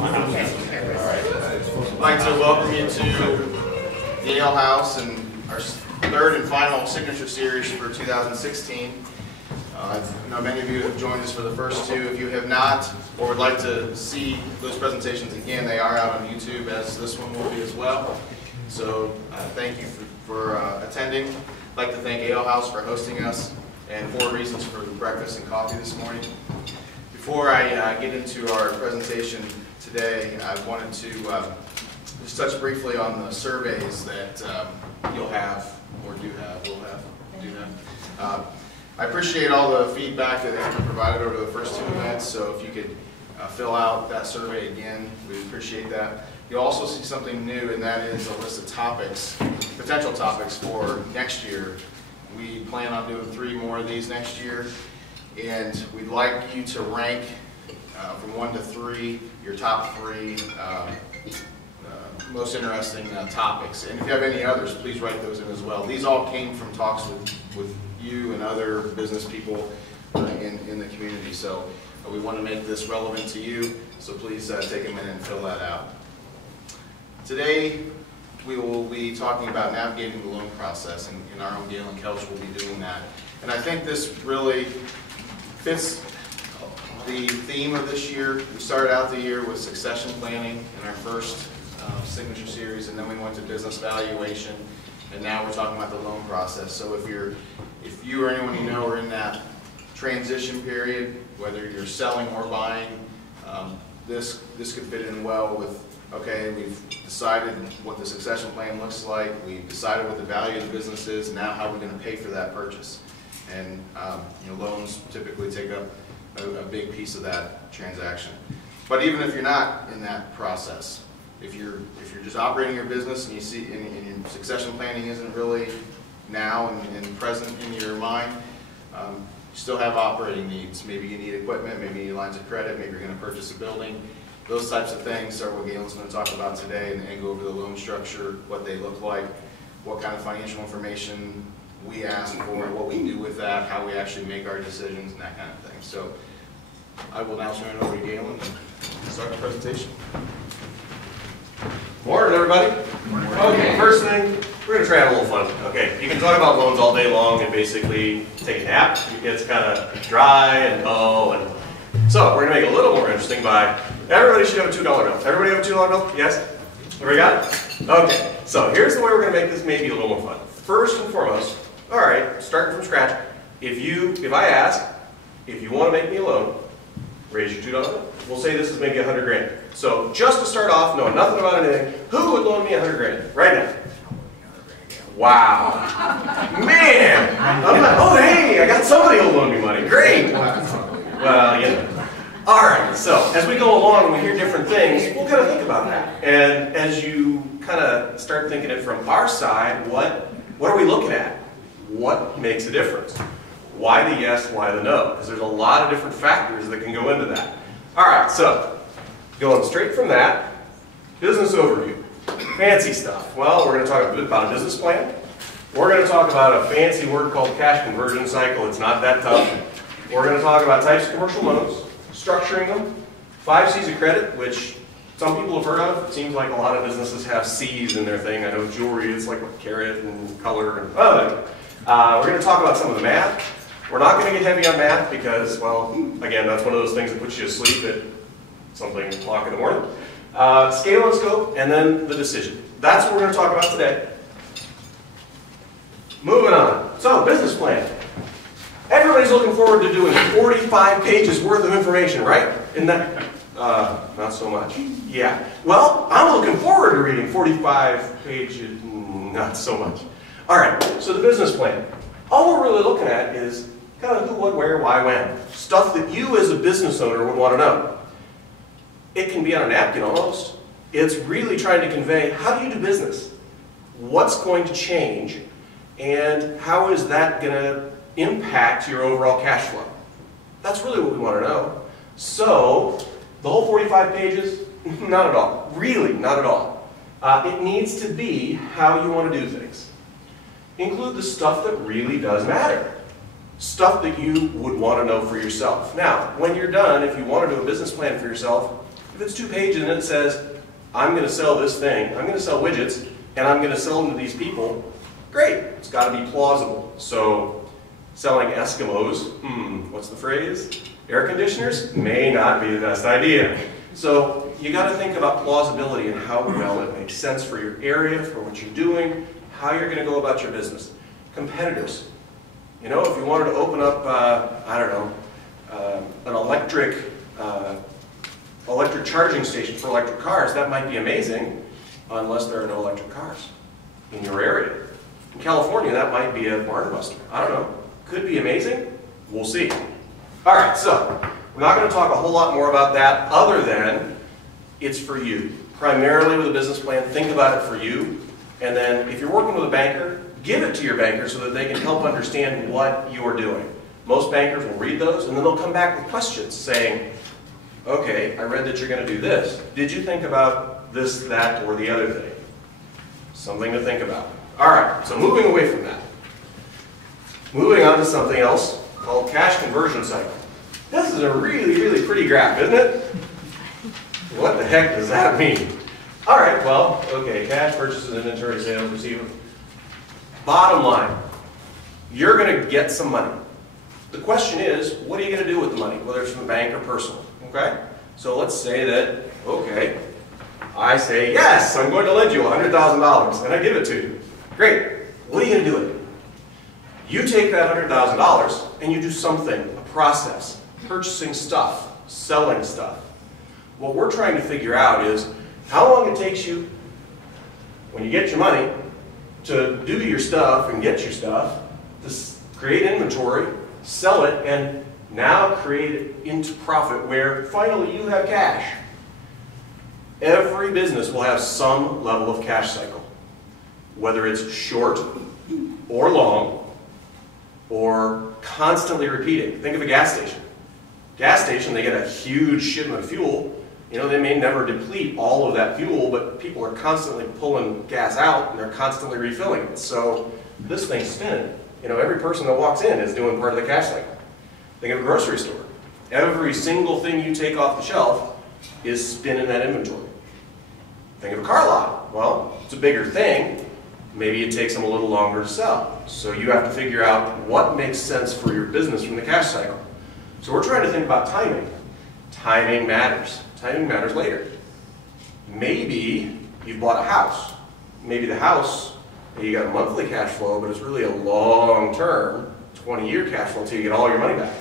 I'd like to welcome you to the Ale House and our third and final signature series for 2016. I know many of you have joined us for the first two. If you have not or would like to see those presentations again, they are out on YouTube, as this one will be as well. So thank you for attending. I'd like to thank Ale House for hosting us, and 4 reasons for the breakfast and coffee this morning. Before I get into our presentation today, I wanted to just touch briefly on the surveys that you'll have, or do have. I appreciate all the feedback that has been provided over the first 2 events, so if you could fill out that survey again, we appreciate that. You'll also see something new, and that is a list of topics, potential topics for next year. We plan on doing 3 more of these next year, and we'd like you to rank from 1 to 3 your top 3 most interesting topics. And if you have any others, please write those in as well. These all came from talks with you and other business people in the community, so we want to make this relevant to you, so please take a minute and fill that out. Today we will be talking about navigating the loan process, and in our own Galen Kelch will be doing that. And I think this really fits the theme of this year. We started out the year with succession planning in our first signature series, and then we went to business valuation, and now we're talking about the loan process. So if you or anyone you know are in that transition period, whether you're selling or buying, this could fit in well with, okay, we've decided what the succession plan looks like, we've decided what the value of the business is, now how are we going to pay for that purchase? And loans typically take up a big piece of that transaction. But even if you're not in that process, if you're just operating your business and you see and your succession planning isn't really now and present in your mind, you still have operating needs. Maybe you need equipment, maybe you need lines of credit, maybe you're going to purchase a building. Those types of things are what Galen's going to talk about today, and go over the loan structure, what they look like, what kind of financial information we ask for, what we do with that, how we actually make our decisions, and that kind of thing. So I will now turn it over to Galen and start the presentation. Morning, everybody. Morning. Okay, first thing, we're going to try out a little fun. Okay, you can talk about loans all day long and basically take a nap. It gets kind of dry and dull, and so we're going to make it a little more interesting by everybody should have a $2 bill. Everybody have a $2 bill? Yes? Everybody got it? Okay, so here's the way we're going to make this maybe a little more fun. First and foremost, all right, starting from scratch, if I ask, if you want to make me a loan, raise your $2 bill. We'll say this is maybe 100 grand. So just to start off, knowing nothing about anything, who would loan me 100 grand right now? Wow. Man! I'm like, oh hey, I got somebody who'll loan me money. Great! Well, you know. Alright, so as we go along and we hear different things, we'll kind of think about that. And as you kind of start thinking it from our side, what are we looking at? What makes a difference? Why the yes, why the no? Because there's a lot of different factors that can go into that. Alright, so going straight from that, business overview. Fancy stuff. Well, we're going to talk about a business plan. We're going to talk about a fancy word called cash conversion cycle. It's not that tough. We're going to talk about types of commercial loans, structuring them, 5 C's of credit, which some people have heard of. It seems like a lot of businesses have C's in their thing. I know jewelry is like with carat and color and other. We're going to talk about some of the math. We're not going to get heavy on math because, well, again, that's one of those things that puts you to sleep at something o'clock in the morning. Scale and scope, and then the decision. That's what we're going to talk about today. Moving on. So, business plan. Everybody's looking forward to doing 45 pages worth of information, right? Isn't that? Not so much. Yeah. Well, I'm looking forward to reading 45 pages. Not so much. All right. So the business plan. All we're really looking at is kind of who, what, where, why, when. Stuff that you as a business owner would want to know. It can be on a napkin almost. It's really trying to convey, how do you do business? What's going to change? And how is that going to impact your overall cash flow? That's really what we want to know. So, the whole 45 pages, not at all. Really, not at all. It needs to be how you want to do things. Include the stuff that really does matter. Stuff that you would want to know for yourself. Now, when you're done, if you want to do a business plan for yourself, If it's 2 pages and it says, I'm going to sell this thing, I'm going to sell widgets, and I'm going to sell them to these people, great. It's got to be plausible. So selling Eskimos, what's the phrase? Air conditioners may not be the best idea. So you got to think about plausibility and how well it makes sense for your area, for what you're doing, how you're going to go about your business. Competitors. You know, if you wanted to open up, I don't know, an electric charging station for electric cars, that might be amazing, unless there are no electric cars in your area. In California, that might be a barn buster. I don't know. Could be amazing. We'll see. All right, so we're not going to talk a whole lot more about that other than it's for you. Primarily with a business plan, think about it for you. And then if you're working with a banker, give it to your banker so that they can help understand what you're doing. Most bankers will read those and then they'll come back with questions saying, okay, I read that you're going to do this. Did you think about this, that, or the other thing? Something to think about. All right, so moving away from that. Moving on to something else called cash conversion cycle. This is a really, really pretty graph, isn't it? What the heck does that mean? All right, well, okay, cash purchases, inventory, sales, receivables. Bottom line, you're going to get some money. The question is, what are you going to do with the money, whether it's from the bank or personal? Okay? So let's say that, okay, I say, yes, I'm going to lend you $100,000, and I give it to you. Great. What are you going to do with it? You take that $100,000 and you do something, a process, purchasing stuff, selling stuff. What we're trying to figure out is how long it takes you, when you get your money, to do your stuff and get your stuff, to create inventory, sell it, and now create it into profit where finally you have cash. Every business will have some level of cash cycle, whether it's short or long or constantly repeating. Think of a gas station. Gas station, they get a huge shipment of fuel. You know, they may never deplete all of that fuel, but people are constantly pulling gas out and they're constantly refilling it. So this thing's spinning. You know, every person that walks in is doing part of the cash cycle. Think of a grocery store. Every single thing you take off the shelf is spinning that inventory. Think of a car lot. Well, it's a bigger thing. Maybe it takes them a little longer to sell. So you have to figure out what makes sense for your business from the cash cycle. So we're trying to think about timing. Timing matters. Timing matters later. Maybe you've bought a house. Maybe the house, you got a monthly cash flow, but it's really a long-term, 20-year cash flow until you get all your money back.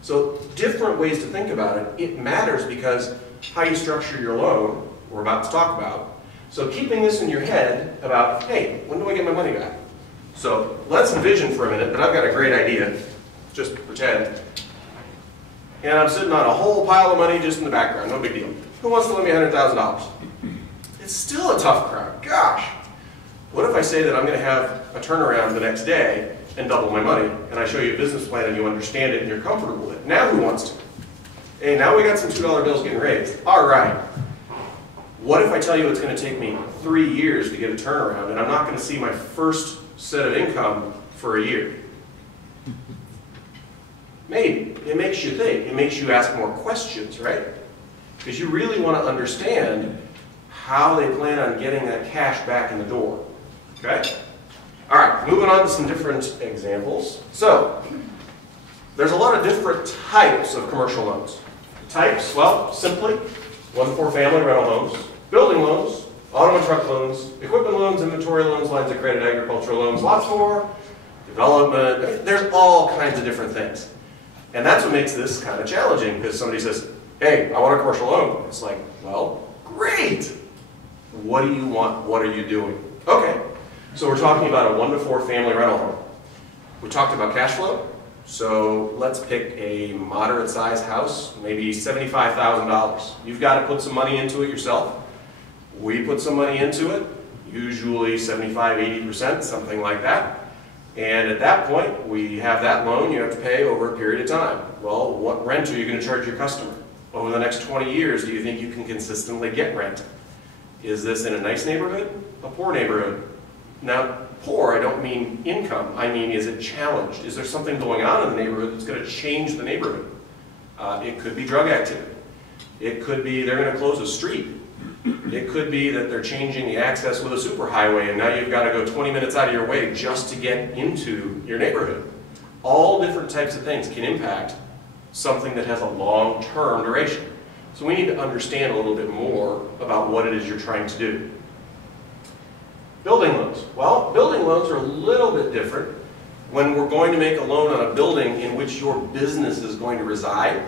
So different ways to think about it. It matters because how you structure your loan, we're about to talk about. So keeping this in your head about, hey, when do I get my money back? So let's envision for a minute that I've got a great idea, just pretend, and I'm sitting on a whole pile of money just in the background, no big deal. Who wants to lend me $100,000? It's still a tough crowd, gosh. What if I say that I'm going to have a turnaround the next day and double my money, and I show you a business plan and you understand it and you're comfortable with it? Now who wants to? Hey, now we got some $2 bills getting raised. All right. What if I tell you it's going to take me 3 years to get a turnaround and I'm not going to see my first set of income for a year? Maybe. It makes you think. It makes you ask more questions, right? Because you really want to understand how they plan on getting that cash back in the door. Okay? All right, moving on to some different examples. So, there's a lot of different types of commercial loans. Types, well, simply, 1 to 4 family rental homes, building loans, auto and truck loans, equipment loans, inventory loans, lines of credit, agricultural loans, lots more, development. I mean, there's all kinds of different things. And that's what makes this kind of challenging, because somebody says, hey, I want a commercial loan. It's like, well, great. What do you want? What are you doing? Okay, so we're talking about a 1 to 4 family rental home. We talked about cash flow. So let's pick a moderate sized house, maybe $75,000. You've got to put some money into it yourself. We put some money into it, usually 75, 80%, something like that. And at that point, we have that loan you have to pay over a period of time. Well, what rent are you going to charge your customer? Over the next 20 years, do you think you can consistently get rent? Is this in a nice neighborhood? A poor neighborhood? Now, poor, I don't mean income. I mean, is it challenged? Is there something going on in the neighborhood that's going to change the neighborhood? It could be drug activity. It could be they're going to close a street. It could be that they're changing the access with a superhighway and now you've got to go 20 minutes out of your way just to get into your neighborhood. All different types of things can impact something that has a long-term duration. So we need to understand a little bit more about what it is you're trying to do. Building loans. Well, building loans are a little bit different. When we're going to make a loan on a building in which your business is going to reside,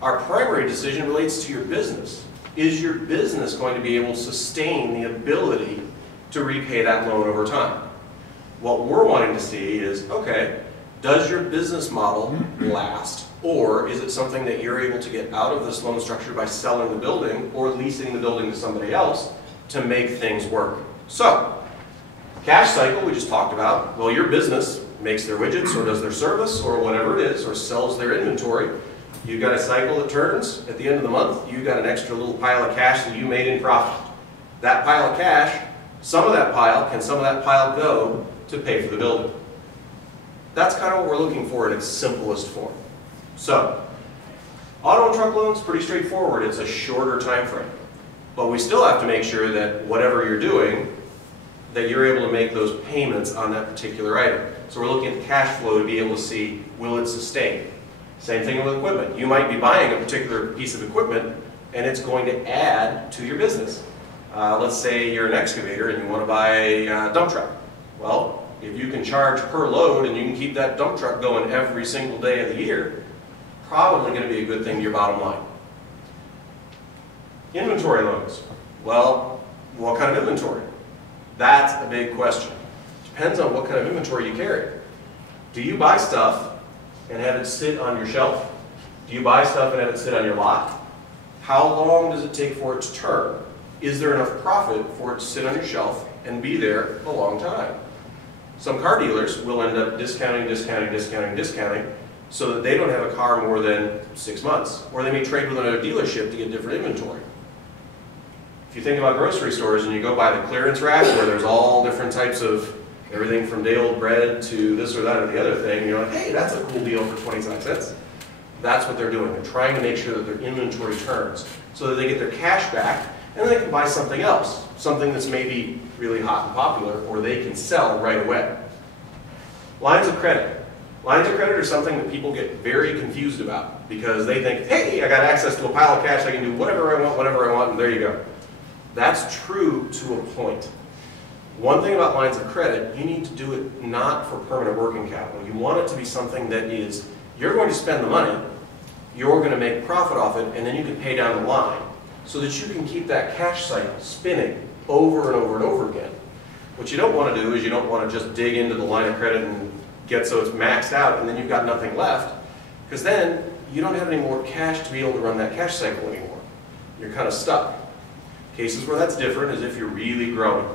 our primary decision relates to your business. Is your business going to be able to sustain the ability to repay that loan over time? What we're wanting to see is, okay, does your business model last? Or is it something that you're able to get out of this loan structure by selling the building or leasing the building to somebody else to make things work? So, cash cycle we just talked about. Well, your business makes their widgets or does their service or whatever it is or sells their inventory. You've got a cycle that turns. At the end of the month, you've got an extra little pile of cash that you made in profit. That pile of cash, some of that pile, can some of that pile go to pay for the building? That's kind of what we're looking for in its simplest form. So, auto and truck loans, pretty straightforward. It's a shorter time frame. But we still have to make sure that whatever you're doing, that you're able to make those payments on that particular item. So we're looking at cash flow to be able to see, will it sustain? Same thing with equipment. You might be buying a particular piece of equipment and it's going to add to your business. Let's say you're an excavator and you want to buy a dump truck. Well, if you can charge per load and you can keep that dump truck going every single day of the year, probably going to be a good thing to your bottom line. Inventory loans. Well, what kind of inventory? That's a big question. Depends on what kind of inventory you carry. Do you buy stuff and have it sit on your shelf? Do you buy stuff and have it sit on your lot? How long does it take for it to turn? Is there enough profit for it to sit on your shelf and be there a long time? Some car dealers will end up discounting so that they don't have a car more than 6 months. Or they may trade with another dealership to get different inventory. If you think about grocery stores and you go by the clearance rack where there's all different types of everything from day-old bread to this or that or the other thing, and you're like, hey, that's a cool deal for 25 cents. That's what they're doing. They're trying to make sure that their inventory turns so that they get their cash back and they can buy something else, something that's maybe really hot and popular, or they can sell right away. Lines of credit. Lines of credit are something that people get very confused about because they think, hey, I got access to a pile of cash, I can do whatever I want, whatever I want, and there you go. That's true to a point. One thing about lines of credit, you need to do it not for permanent working capital. You want it to be something that is, you're going to spend the money, you're going to make profit off it, and then you can pay down the line so that you can keep that cash cycle spinning over and over and over again. What you don't want to do is you don't want to just dig into the line of credit and get so it's maxed out and then you've got nothing left, because then you don't have any more cash to be able to run that cash cycle anymore. You're kind of stuck. Cases where that's different is if you're really growing.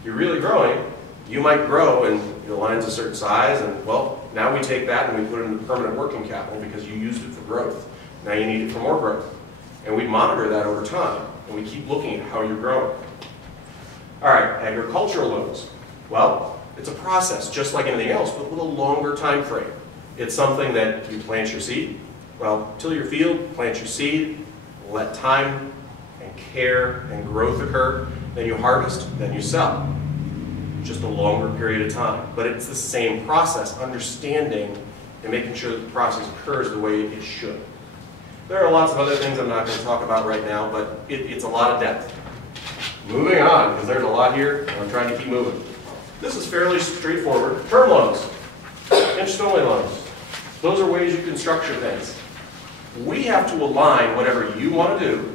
If you're really growing, you might grow and your line's a certain size and, well, now we take that and we put it into permanent working capital because you used it for growth. Now you need it for more growth. And we monitor that over time and we keep looking at how you're growing. All right, agricultural loans. Well, it's a process just like anything else, but with a longer time frame. It's something that you plant your seed. Well, till your field, plant your seed, let time and care and growth occur, then you harvest, then you sell. Just a longer period of time. But it's the same process, understanding and making sure that the process occurs the way it should. There are lots of other things I'm not going to talk about right now, but it's a lot of depth. Moving on, because there's a lot here, and I'm trying to keep moving. This is fairly straightforward. Term loans, interest-only loans. Those are ways you can structure things. We have to align whatever you want to do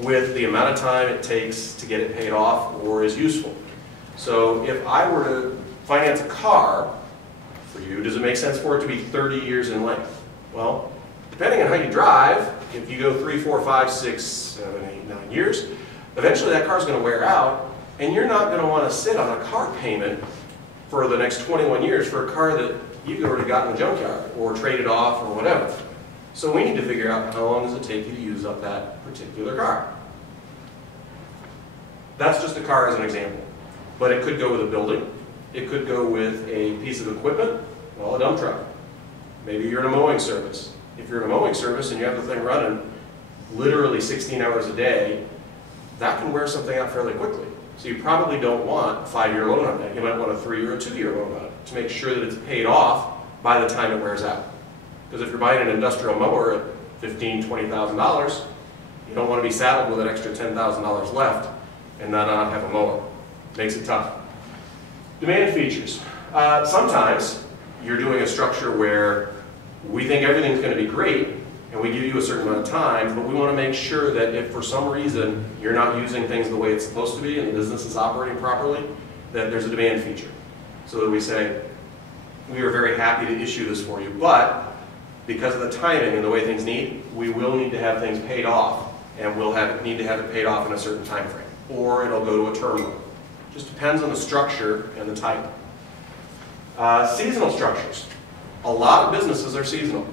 with the amount of time it takes to get it paid off or is useful. So if I were to finance a car for you, does it make sense for it to be 30 years in length? Well, depending on how you drive, if you go 3, 4, 5, 6, 7, 8, 9 years, eventually that car's going to wear out, and you're not going to want to sit on a car payment for the next 21 years for a car that you've already got in the junkyard or traded off or whatever. So we need to figure out how long does it take you to use up that particular car. That's just a car as an example. But it could go with a building. It could go with a piece of equipment, well, a dump truck. Maybe you're in a mowing service. If you're in a mowing service and you have the thing running literally 16 hours a day, that can wear something out fairly quickly. So you probably don't want a 5-year loan on that. You might want a 3 or a 2-year loan on it to make sure that it's paid off by the time it wears out. Because if you're buying an industrial mower at $15,000, $20,000, you don't want to be saddled with an extra $10,000 left and not have a mower. Makes it tough. Demand features. Sometimes you're doing a structure where we think everything's going to be great and we give you a certain amount of time, but we want to make sure that if for some reason you're not using things the way it's supposed to be and the business is operating properly, that there's a demand feature. So that we say, we are very happy to issue this for you, but because of the timing and the way things need, we will need to have things paid off, and we'll need to have it paid off in a certain time frame, or it'll go to a term loan. Just depends on the structure and the type. Seasonal structures. A lot of businesses are seasonal.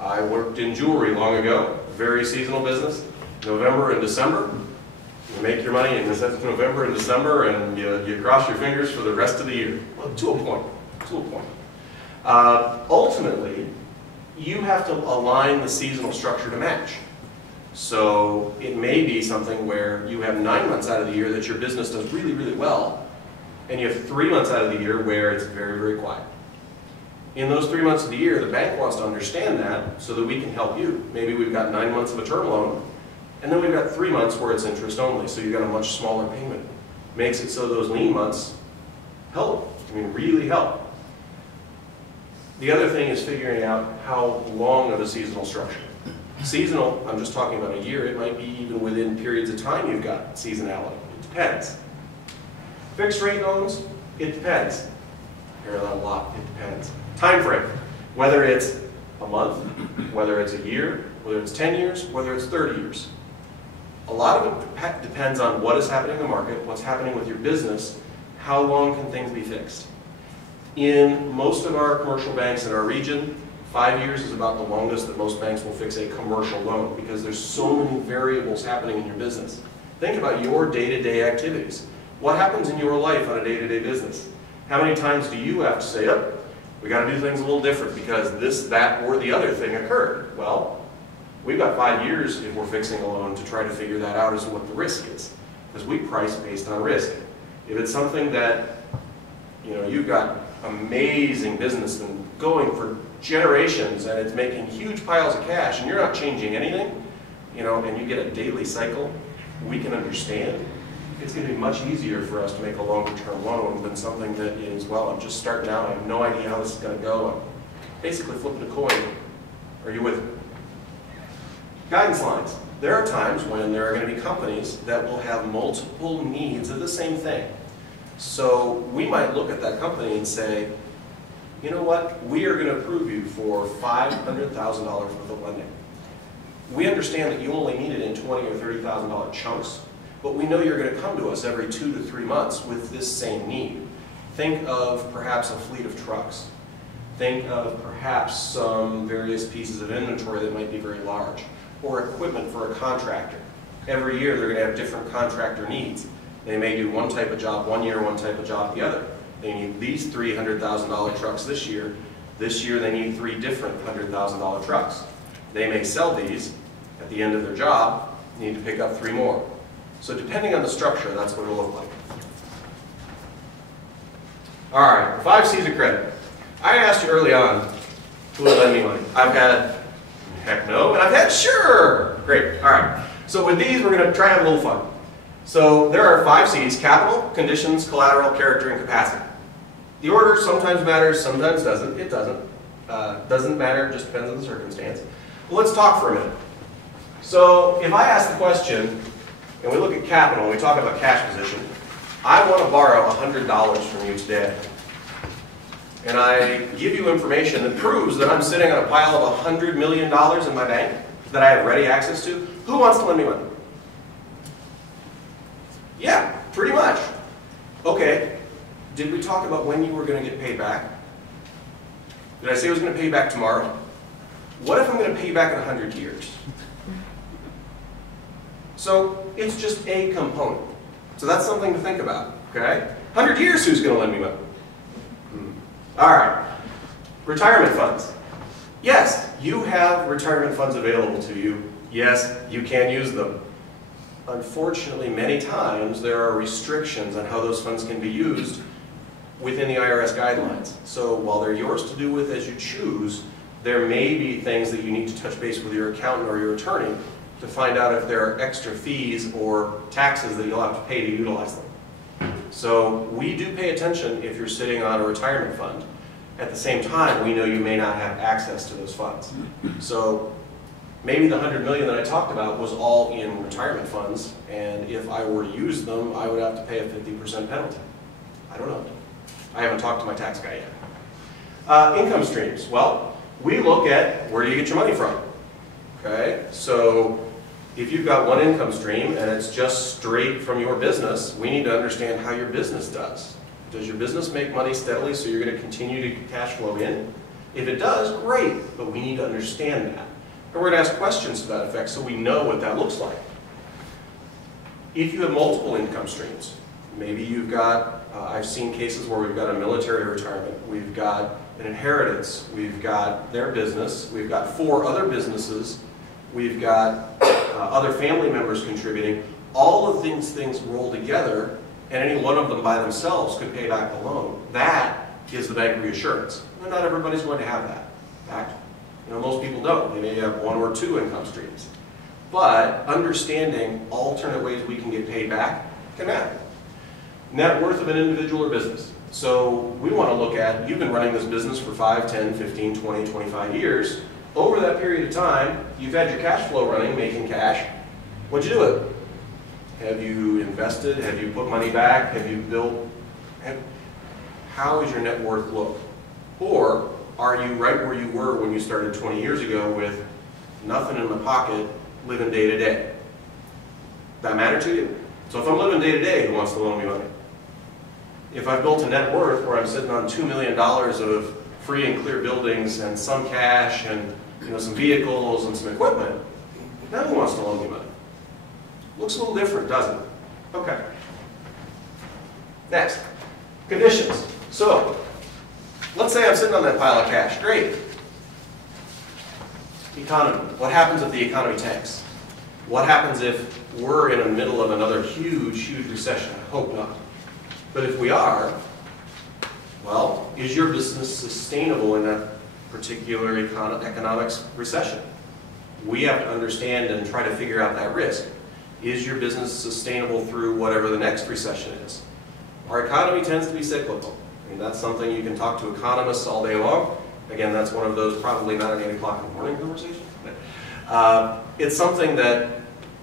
I worked in jewelry long ago, very seasonal business. November and December, you make your money in November and December, and you cross your fingers for the rest of the year. Well, to a point. To a point. Ultimately, you have to align the seasonal structure to match. So it may be something where you have 9 months out of the year that your business does really, really well, and you have 3 months out of the year where it's very, very quiet. In those 3 months of the year, the bank wants to understand that so that we can help you. Maybe we've got 9 months of a term loan, and then we've got 3 months where it's interest only, so you've got a much smaller payment. Makes it so those lean months help, really help. The other thing is figuring out how long of a seasonal structure. Seasonal, I'm just talking about a year, it might be even within periods of time you've got seasonality. It depends. Fixed rate loans, it depends. I hear that a lot, it depends. Time frame, whether it's a month, whether it's a year, whether it's 10 years, whether it's 30 years. A lot of it depends on what is happening in the market, what's happening with your business, how long can things be fixed. In most of our commercial banks in our region, 5 years is about the longest that most banks will fix a commercial loan because there's so many variables happening in your business. Think about your day-to-day activities. What happens in your life on a day-to-day business? How many times do you have to say, oh, we got to do things a little different because this, that, or the other thing occurred? Well, we've got 5 years if we're fixing a loan to try to figure that out as to what the risk is, because we price based on risk. If it's something that, you've got amazing business been going for generations and it's making huge piles of cash and you're not changing anything, and you get a daily cycle, we can understand. It's going to be much easier for us to make a longer term loan than something that is, well, I'm just starting out, I have no idea how this is going to go. I'm basically flipping a coin. Are you with me? Guidance lines. There are times when there are going to be companies that will have multiple needs of the same thing. So we might look at that company and say, you know what, we are going to approve you for $500,000 worth of lending. We understand that you only need it in $20,000 or $30,000 chunks, but we know you're going to come to us every 2 to 3 months with this same need. Think of perhaps a fleet of trucks. Think of perhaps some various pieces of inventory that might be very large, or equipment for a contractor. Every year they're going to have different contractor needs. They may do one type of job one year, one type of job the other. They need these $300,000 trucks this year. This year they need 3 different $100,000 trucks. They may sell these at the end of their job, need to pick up 3 more. So depending on the structure, that's what it'll look like. All right, 5 C's of credit. I asked you early on, who will lend me money? I've had, heck no, and I've had sure. Great, all right. So with these, we're going to try and have a little fun. So there are 5 C's: capital, conditions, collateral, character, and capacity. The order sometimes matters, sometimes doesn't. It doesn't. Doesn't matter, just depends on the circumstance. Well, let's talk for a minute. So if I ask the question, and we look at capital, and we talk about cash position, I want to borrow $100 from you today. And I give you information that proves that I'm sitting on a pile of $100 million in my bank that I have ready access to. Who wants to lend me money? Yeah, pretty much. Okay, did we talk about when you were going to get paid back? Did I say I was going to pay you back tomorrow? What if I'm going to pay you back in 100 years? So it's just a component. So that's something to think about, okay? 100 years, who's going to lend me money? All right, retirement funds. Yes, you have retirement funds available to you. Yes, you can use them. Unfortunately, many times there are restrictions on how those funds can be used within the IRS guidelines. So while they're yours to do with as you choose, there may be things that you need to touch base with your accountant or your attorney to find out if there are extra fees or taxes that you'll have to pay to utilize them. So we do pay attention if you're sitting on a retirement fund. At the same time, we know you may not have access to those funds. So maybe the $100 million that I talked about was all in retirement funds, and if I were to use them, I would have to pay a 50% penalty. I don't know. I haven't talked to my tax guy yet. Income streams. Well, we look at where do you get your money from. Okay, so if you've got one income stream and it's just straight from your business, we need to understand how your business does. Does your business make money steadily so you're going to continue to cash flow in? If it does, great, but we need to understand that. And we're going to ask questions to that effect so we know what that looks like. If you have multiple income streams, maybe you've got, I've seen cases where we've got a military retirement, we've got an inheritance, we've got their business, we've got 4 other businesses, we've got other family members contributing. All of these things roll together, and any one of them by themselves could pay back the loan. That gives the bank reassurance. And not everybody's going to have that. In fact, most people don't. They may have 1 or 2 income streams. But understanding alternate ways we can get paid back can matter. Net worth of an individual or business. So we want to look at, you've been running this business for 5, 10, 15, 20, 25 years. Over that period of time, you've had your cash flow running, making cash. What'd you do with it? Have you invested? Have you put money back? Have you built? How does your net worth look? Or are you right where you were when you started 20 years ago with nothing in the pocket, living day to day? That matter to you? So if I'm living day to day, who wants to loan me money? If I've built a net worth where I'm sitting on $2 million of free and clear buildings and some cash and some vehicles and some equipment, now who wants to loan me money? Looks a little different, doesn't it? Okay. Next, conditions. So, let's say I'm sitting on that pile of cash. Great. Economy. What happens if the economy tanks? What happens if we're in the middle of another huge, huge recession? I hope not. But if we are, well, is your business sustainable in that particular economic recession? We have to understand and try to figure out that risk. Is your business sustainable through whatever the next recession is? Our economy tends to be cyclical. I mean, that's something you can talk to economists all day long. Again, that's one of those probably not an 8 o'clock in the morning conversation. It's something that,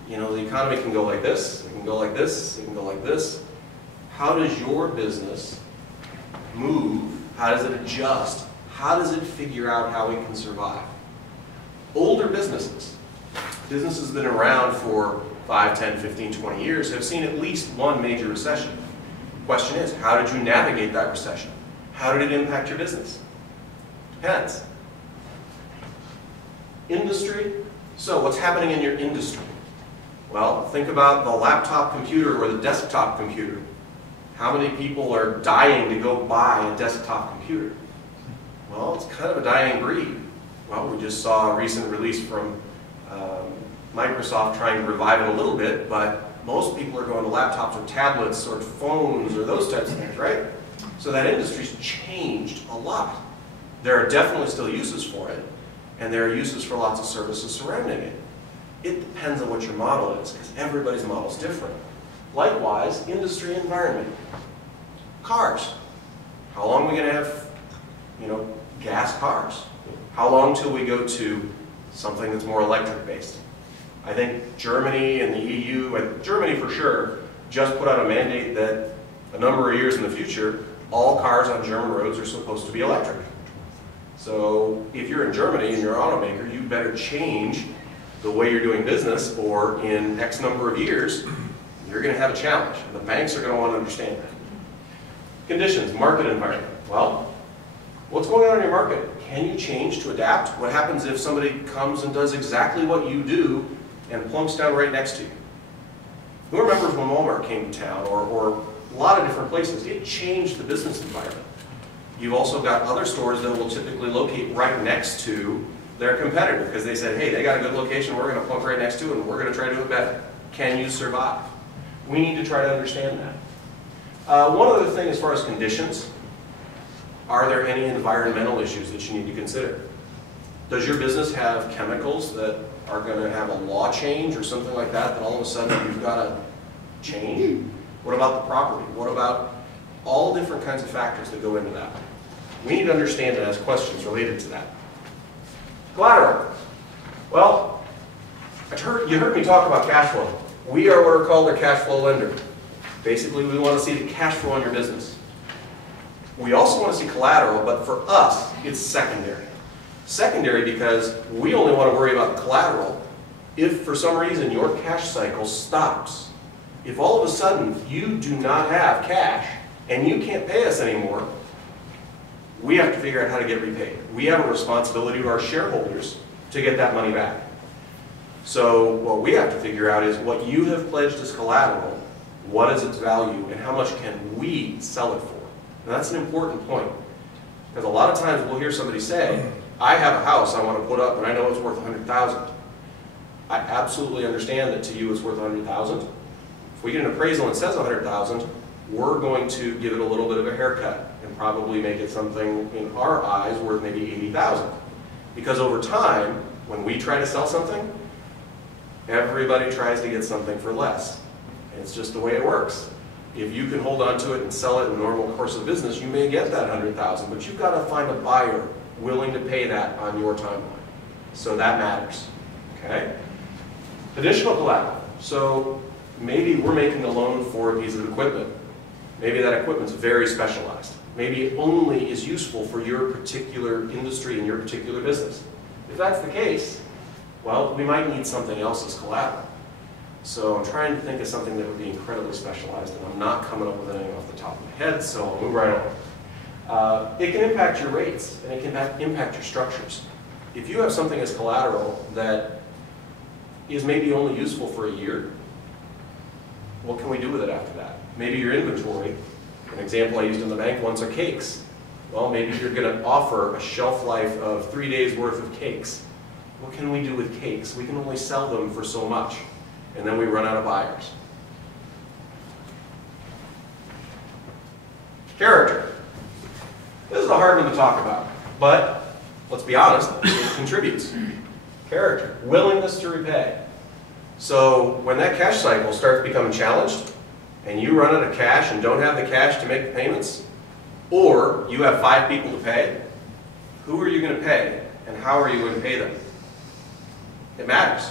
the economy can go like this, it can go like this, it can go like this. How does your business move? How does it adjust? How does it figure out how it can survive? Older businesses that have been around for 5, 10, 15, 20 years have seen at least one major recession. The question is, how did you navigate that recession? How did it impact your business? Depends. Industry. So what's happening in your industry? Well, think about the laptop computer or the desktop computer. How many people are dying to go buy a desktop computer? Well, it's kind of a dying breed. Well, we just saw a recent release from Microsoft trying to revive it a little bit, but most people are going to laptops or tablets or phones or those types of things, right? So that industry's changed a lot. There are definitely still uses for it, and there are uses for lots of services surrounding it. It depends on what your model is, because everybody's model is different. Likewise, industry environment. Cars. How long are we going to have, gas cars? How long till we go to something that's more electric-based? I think Germany and the EU, and Germany for sure, just put out a mandate that a number of years in the future, all cars on German roads are supposed to be electric. So if you're in Germany and you're an automaker, you better change the way you're doing business, or in X number of years, you're going to have a challenge. And the banks are going to want to understand that. Conditions, market environment. Well, what's going on in your market? Can you change to adapt? What happens if somebody comes and does exactly what you do and plunks down right next to you? Who remembers when Walmart came to town, or a lot of different places? It changed the business environment. You've also got other stores that will typically locate right next to They're competitive because they said, hey, they got a good location, we're going to plunk right next to it, and we're going to try to do it better. Can you survive? We need to try to understand that. One other thing as far as conditions, are there any environmental issues that you need to consider? Does your business have chemicals that are going to have a law change or something like that, that all of a sudden you've got to change? What about the property? What about all different kinds of factors that go into that? We need to understand and ask questions related to that. Collateral. Well, you heard me talk about cash flow. We are what are called a cash flow lender. Basically, we want to see the cash flow on your business. We also want to see collateral, but for us, it's secondary. Secondary because we only want to worry about the collateral if for some reason your cash cycle stops. If all of a sudden you do not have cash and you can't pay us anymore, we have to figure out how to get repaid. We have a responsibility to our shareholders to get that money back. So what we have to figure out is what you have pledged as collateral, what is its value, and how much can we sell it for? And that's an important point. Because a lot of times we'll hear somebody say, I have a house I want to put up and I know it's worth $100,000. I absolutely understand that to you it's worth $100,000. If we get an appraisal and it says $100,000, we're going to give it a little bit of a haircut and probably make it something in our eyes worth maybe $80,000. Because over time, when we try to sell something, everybody tries to get something for less. And it's just the way it works. If you can hold on to it and sell it in the normal course of business, you may get that $100,000, but you've got to find a buyer willing to pay that on your timeline. So that matters. Okay? Additional collateral. So maybe we're making a loan for a piece of equipment. Maybe that equipment's very specialized. Maybe it only is useful for your particular industry and your particular business. If that's the case, well, we might need something else as collateral. So I'm trying to think of something that would be incredibly specialized, and I'm not coming up with anything off the top of my head, so I'll move right on. It can impact your rates, and it can impact your structures. If you have something as collateral that is maybe only useful for a year, what can we do with it after that? Maybe your inventory, an example I used in the bank once are cakes. Well, maybe you're going to offer a shelf life of 3 days worth of cakes. What can we do with cakes? We can only sell them for so much, and then we run out of buyers. Character. This is a hard one to talk about, but let's be honest, it contributes. Character, willingness to repay. So when that cash cycle starts becoming challenged, and you run out of cash and don't have the cash to make the payments, or you have 5 people to pay, who are you going to pay, and how are you going to pay them? It matters.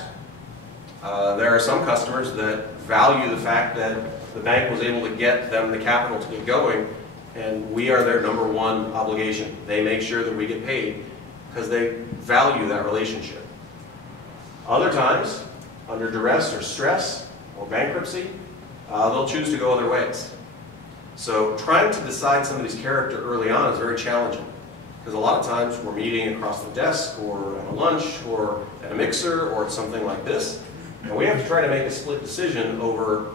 There are some customers that value the fact that the bank was able to get them the capital to get going, and we are their #1 obligation. They make sure that we get paid because they value that relationship. Other times, under duress or stress or bankruptcy, they'll choose to go other ways. So trying to decide somebody's character early on is very challenging, because a lot of times we're meeting across the desk or at a lunch or at a mixer or at something like this, and we have to try to make a split decision over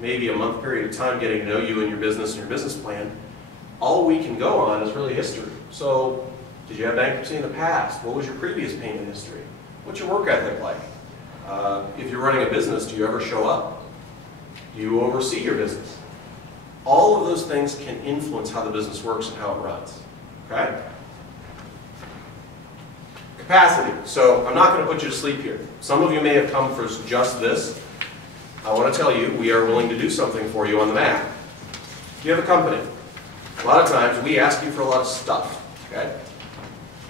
maybe a month period of time getting to know you and your business plan. All we can go on is really history. So did you have bankruptcy in the past? What was your previous payment history? What's your work ethic like? If you're running a business, do you ever show up? Do you oversee your business? All of those things can influence how the business works and how it runs. Okay? Capacity. So I'm not going to put you to sleep here. Some of you may have come for just this. I want to tell you, we are willing to do something for you on the map. You have a company. A lot of times we ask you for a lot of stuff. Okay?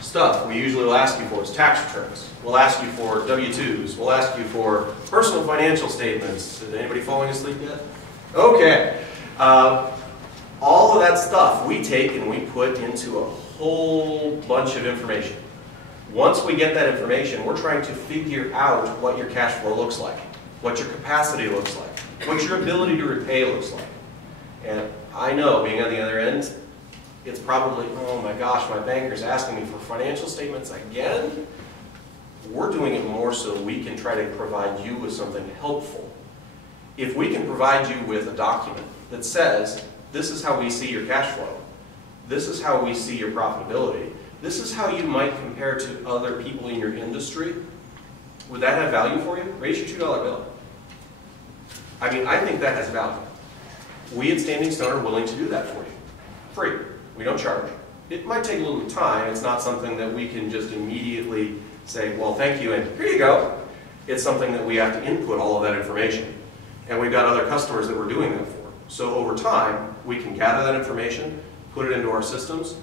Stuff we usually will ask you for is tax returns. We'll ask you for W-2s. We'll ask you for personal financial statements. Is anybody falling asleep yet? Okay. All of that stuff we take and we put into a whole bunch of information. Once we get that information, we're trying to figure out what your cash flow looks like, what your capacity looks like, what your ability to repay looks like. And I know, being on the other end, it's probably, oh my gosh, my banker's asking me for financial statements again? We're doing it more so we can try to provide you with something helpful. If we can provide you with a document that says, this is how we see your cash flow, this is how we see your profitability, this is how you might compare to other people in your industry. Would that have value for you? Raise your $2 bill. I mean, I think that has value. We at Standing Stone are willing to do that for you. Free. We don't charge. It might take a little time. It's not something that we can just immediately say, well, thank you, and here you go. It's something that we have to input all of that information. And we've got other customers that we're doing that for. So over time, we can gather that information, put it into our systems,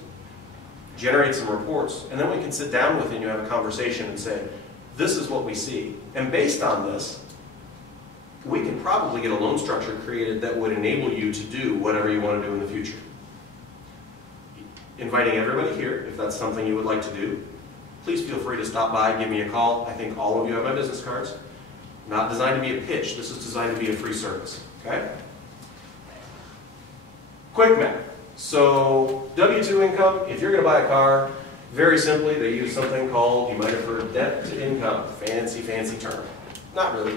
generate some reports, and then we can sit down with you and have a conversation and say, this is what we see. And based on this, we can probably get a loan structure created that would enable you to do whatever you want to do in the future. Inviting everybody here, if that's something you would like to do, please feel free to stop by, give me a call. I think all of you have my business cards. Not designed to be a pitch, this is designed to be a free service, okay? Quick math. So W-2 income, if you're going to buy a car, very simply, they use something called, you might have heard, debt to income. Fancy, fancy term. Not really.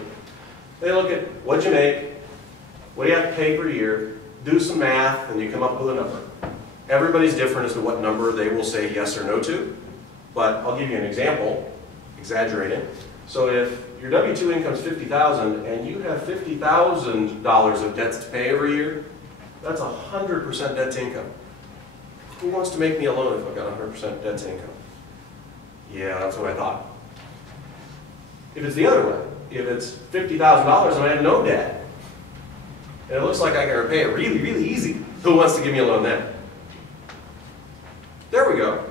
They look at what you make, what do you have to pay per year, do some math, and you come up with a number. Everybody's different as to what number they will say yes or no to, but I'll give you an example, exaggerating. So if your W-2 income is $50,000 and you have $50,000 of debts to pay every year, that's 100% debt to income. Who wants to make me a loan if I've got 100% debt to income? Yeah, that's what I thought. If it's the other way, if it's $50,000 and I have no debt, and it looks like I can repay it really, really easy, who wants to give me a loan then? There we go.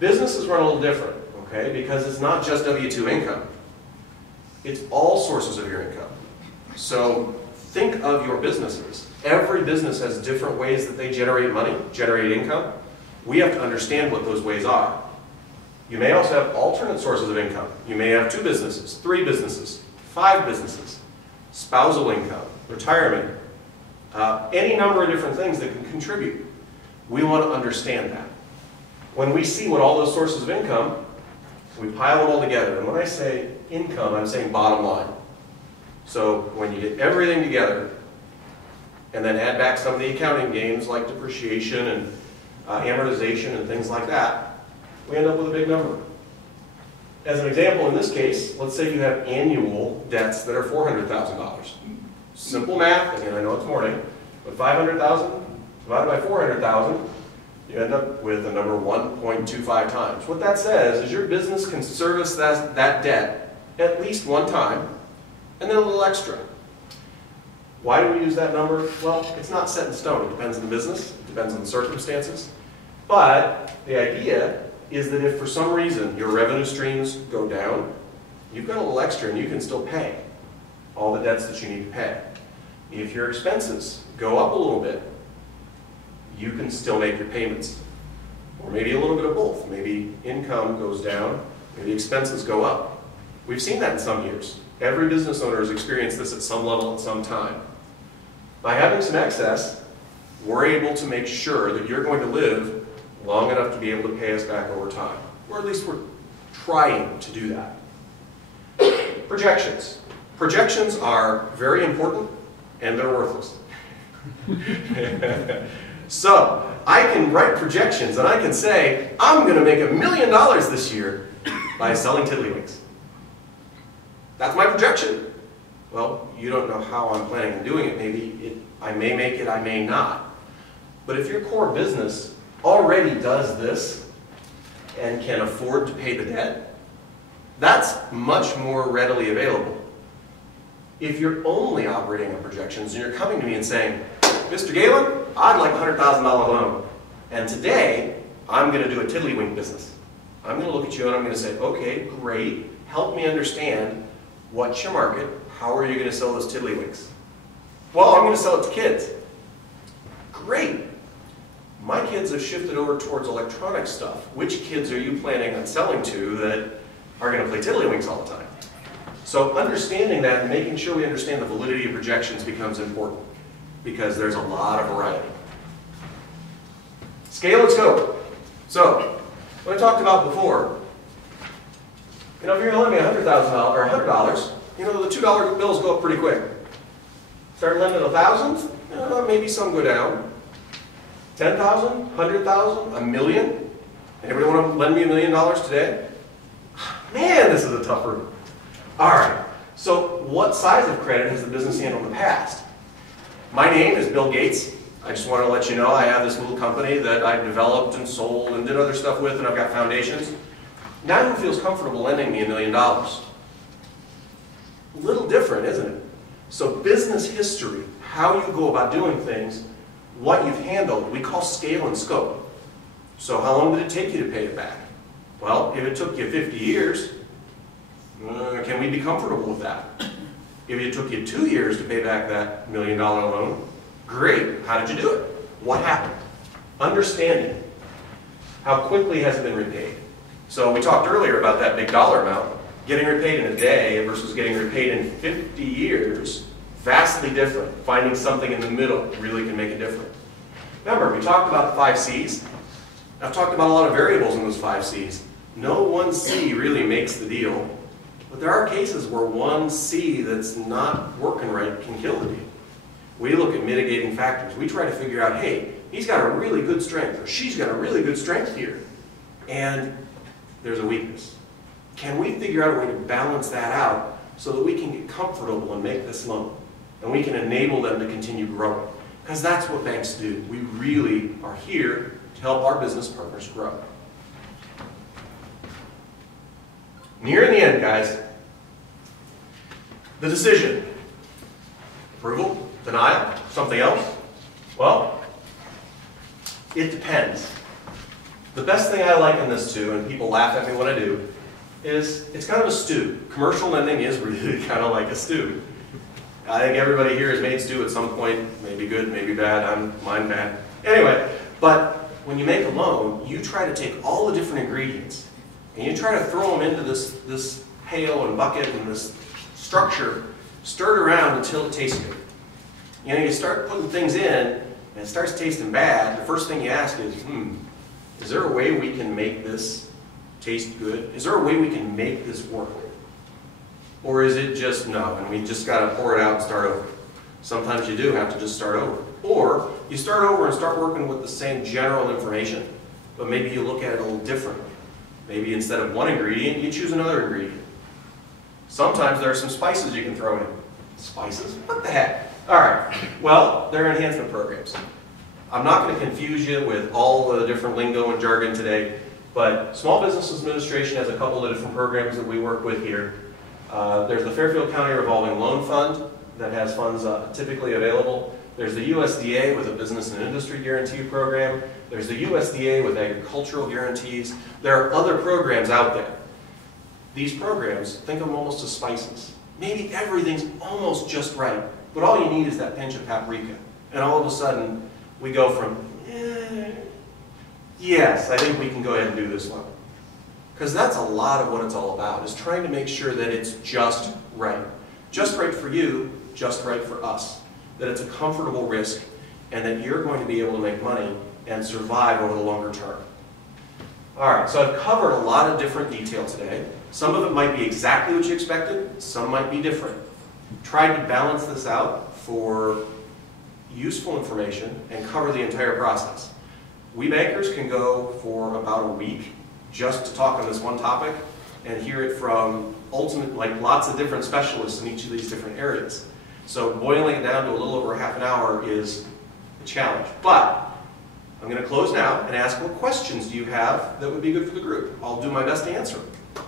Businesses run a little different, okay, because it's not just W-2 income. It's all sources of your income. So think of your businesses. Every business has different ways that they generate money, generate income. We have to understand what those ways are. You may also have alternate sources of income. You may have 2 businesses, 3 businesses, 5 businesses, spousal income, retirement, any number of different things that can contribute. We want to understand that. When we see what all those sources of income, we pile them all together. And when I say income, I'm saying bottom line. So when you get everything together, and then add back some of the accounting gains like depreciation and amortization and things like that, we end up with a big number. As an example, in this case, let's say you have annual debts that are $400,000. Simple math, again, I know it's morning, but $500,000 divided by $400,000, you end up with a number 1.25 times. What that says is your business can service that debt at least one time, and then a little extra. Why do we use that number? Well, it's not set in stone. It depends on the business. It depends on the circumstances. But the idea is that if for some reason your revenue streams go down, you've got a little extra and you can still pay all the debts that you need to pay. If your expenses go up a little bit, you can still make your payments. Or maybe a little bit of both. Maybe income goes down, maybe expenses go up. We've seen that in some years. Every business owner has experienced this at some level at some time. By having some excess, we're able to make sure that you're going to live long enough to be able to pay us back over time. Or at least we're trying to do that. Projections. Projections are very important and they're worthless. So, I can write projections and I can say, I'm going to make $1 million this year by selling tiddlywinks. That's my projection. Well, you don't know how I'm planning on doing it. Maybe I may make it, I may not. But if your core business already does this and can afford to pay the debt, that's much more readily available. If you're only operating on projections and you're coming to me and saying, Mr. Galen, I'd like a $100,000 loan, and today I'm going to do a tiddlywink business. I'm going to look at you and I'm going to say, okay, great, help me understand what's your market, how are you going to sell those tiddlywinks? Well, I'm going to sell it to kids. Great. My kids have shifted over towards electronic stuff. Which kids are you planning on selling to that are going to play tiddlywinks all the time? So understanding that and making sure we understand the validity of projections becomes important because there's a lot of variety. Scale and scope. So, what I talked about before, if you're going to lend me $100,000 or $100, the $2 bills go up pretty quick. Start lending $1,000, maybe some go down. $10,000, $100,000, $1 million, Anybody want to lend me $1 million today? Man, this is a tough room. All right, so what size of credit has the business handled in the past? My name is Bill Gates. I just want to let you know I have this little company that I developed and sold and did other stuff with, and I've got foundations. Now who feels comfortable lending me $1 million? A little different, isn't it? So business history, how you go about doing things, what you've handled, we call scale and scope. So how long did it take you to pay it back? Well, if it took you 50 years, can we be comfortable with that? If it took you 2 years to pay back that $1 million loan, great. How did you do it? What happened? Understanding. How quickly has it been repaid? So we talked earlier about that big dollar amount. Getting repaid in a day versus getting repaid in 50 years, vastly different. Finding something in the middle really can make a difference. Remember, we talked about the 5 C's. I've talked about a lot of variables in those 5 C's. No one C really makes the deal, but there are cases where one C that's not working right can kill the deal. We look at mitigating factors. We try to figure out, hey, he's got a really good strength, or she's got a really good strength here, and there's a weakness. Can we figure out a way to balance that out so that we can get comfortable and make this loan, and we can enable them to continue growing? Because that's what banks do. We really are here to help our business partners grow. Nearing the end, guys. The decision. Approval? Denial? Something else? Well, it depends. The best thing I liken this to, and people laugh at me when I do, is it's kind of a stew. Commercial lending is really kind of like a stew. I think everybody here has made stew at some point. Maybe good, maybe bad. Mine bad. Anyway, but when you make a loan, you try to take all the different ingredients and you try to throw them into this pail and bucket and this structure, stir it around until it tastes good. You know, you start putting things in and it starts tasting bad. The first thing you ask is there a way we can make this taste good? Is there a way we can make this work? Or is it just no, and we just got to pour it out and start over? Sometimes you do have to just start over. Or you start over and start working with the same general information, but maybe you look at it a little differently. Maybe instead of one ingredient, you choose another ingredient. Sometimes there are some spices you can throw in. Spices? What the heck? All right, well, they're enhancement programs. I'm not going to confuse you with all the different lingo and jargon today, but Small Business Administration has a couple of different programs that we work with here. There's the Fairfield County Revolving Loan Fund that has funds typically available. There's the USDA with a Business and Industry Guarantee Program. There's the USDA with agricultural guarantees. There are other programs out there. These programs, think of them almost as spices. Maybe everything's almost just right, but all you need is that pinch of paprika. And all of a sudden, we go from, yes, I think we can go ahead and do this one. Because that's a lot of what it's all about, is trying to make sure that it's just right. Just right for you, just right for us. That it's a comfortable risk, and that you're going to be able to make money and survive over the longer term. All right, so I've covered a lot of different detail today. Some of it might be exactly what you expected, some might be different. Tried to balance this out for useful information and cover the entire process. We bankers can go for about a week just to talk on this one topic and hear it from lots of different specialists in each of these different areas. So boiling it down to a little over half an hour is a challenge. But I'm going to close now and ask what questions do you have that would be good for the group. I'll do my best to answer them.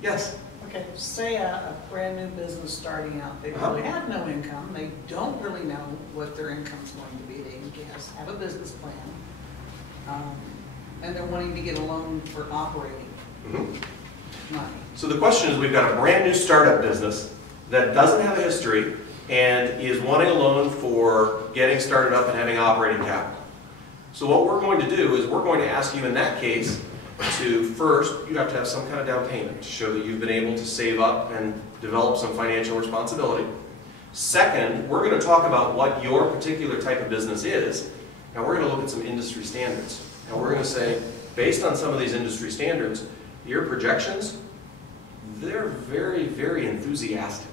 Yes? Okay, say a brand new business starting out, they really have no income, they don't really know what their income's going to be, they guess, have a business plan, and they're wanting to get a loan for operating money. So the question is, we've got a brand new startup business that doesn't have a history and is wanting a loan for getting started up and having operating capital. So what we're going to do is we're going to ask you in that case to first, you have to have some kind of down payment to show that you've been able to save up and develop some financial responsibility. Second, we're going to talk about what your particular type of business is, and we're going to look at some industry standards. And we're going to say, based on some of these industry standards, your projections, they're very, very enthusiastic.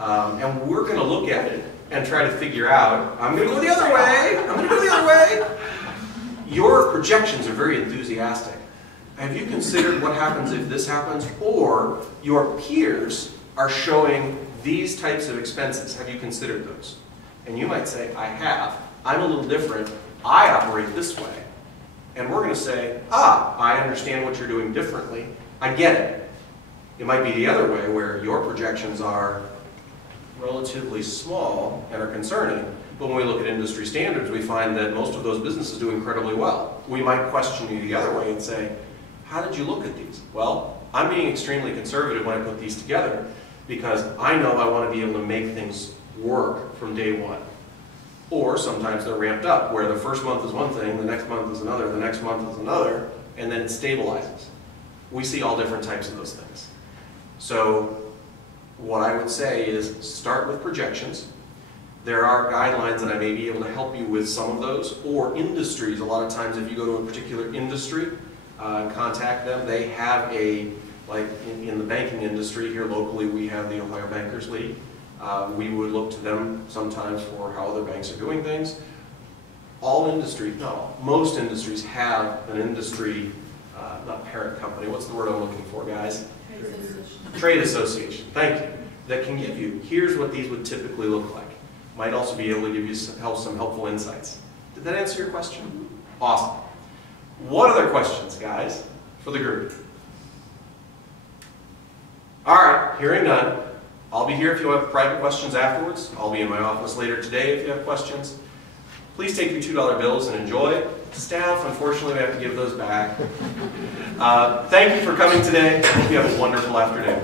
And we're going to look at it and try to figure out, I'm going to go the other way, I'm going to go the other way. your projections are very enthusiastic. Have you considered what happens if this happens? Or your peers are showing these types of expenses. Have you considered those? And you might say, I have. I'm a little different. I operate this way. And we're going to say, I understand what you're doing differently. I get it. It might be the other way where your projections are relatively small and are concerning, but when we look at industry standards, we find that most of those businesses do incredibly well. We might question you the other way and say, how did you look at these? Well, I'm being extremely conservative when I put these together because I know I want to be able to make things work from day one. Or sometimes they're ramped up, where the first month is one thing, the next month is another, the next month is another, and then it stabilizes. We see all different types of those things. So what I would say is start with projections. There are guidelines that I may be able to help you with some of those, or industries. A lot of times if you go to a particular industry and contact them, they have a, like in the banking industry here locally, we have the Ohio Bankers League. We would look to them sometimes for how other banks are doing things. All industries, no, most industries have an industry, not parent company, what's the word I'm looking for, guys? Trade association, thank you, that can give you, here's what these would typically look like. Might also be able to give you some helpful insights. Did that answer your question? Awesome. What other questions, guys, for the group? All right, hearing none. I'll be here if you have private questions afterwards. I'll be in my office later today if you have questions. Please take your $2 bills and enjoy. Staff, unfortunately, we have to give those back. Thank you for coming today. I hope you have a wonderful afternoon.